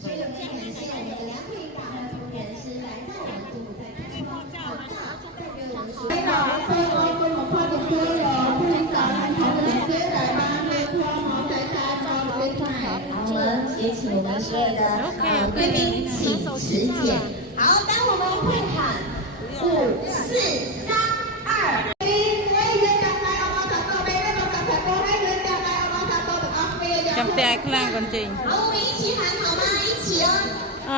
所以有这样的一些我们的良品法和同仁师来到我们中午在开放带给我们说。对了，所以我跟我发的歌有不领导和同仁师来帮列托毛在大招对派。我们也请我们所有的贵宾请持检。好，当我们会喊5、4、3、2。ចាំតែខ្លាំងកូនជី好，我们一起喊好吗？一起哦。好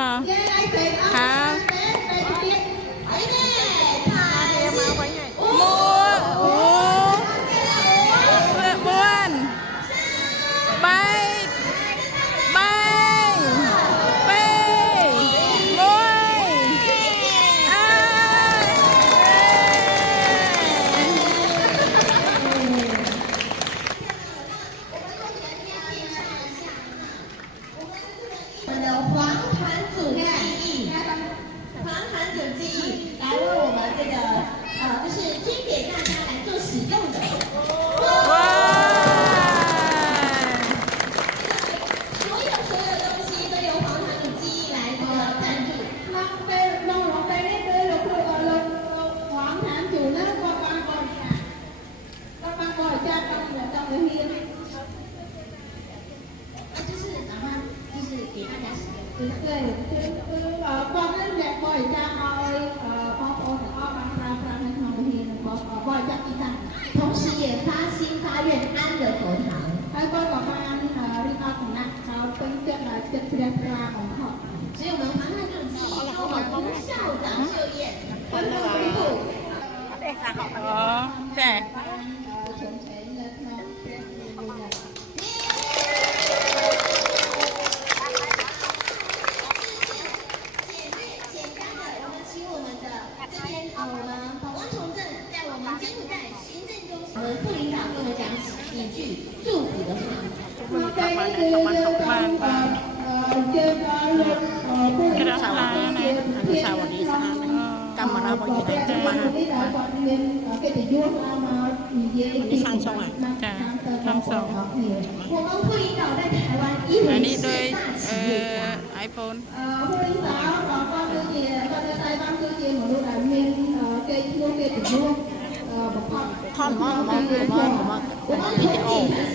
我们的黄团组记忆，黄团组记忆来为我们这个就是捐给大家来做使用的。哇！所有东西都由黄团组记忆来这个赞助。黄团组呢，就是给大家使用。对，con nó đẹp bồi cha ơi, con cô sẽ có bằng ra ra nên hồng hiền bồi cha đi tăng. 同时也发心发愿安乐佛堂。还có còn ăn đi ăn cùng nè, bên trên là trên trên raของhọ。所以我们黄汉主记忆由我们校长秀燕欢乐恢复。哦，对。我们保安从政在我们柬埔寨行政中心，我们副领导跟我讲几句祝福的话。我们副领导在台湾一回是大企业家。iPhone。副领导con đưa về con đưa tay con đưa về một đôi đại viên cây mua cây tiền mua 看嘛，我们同体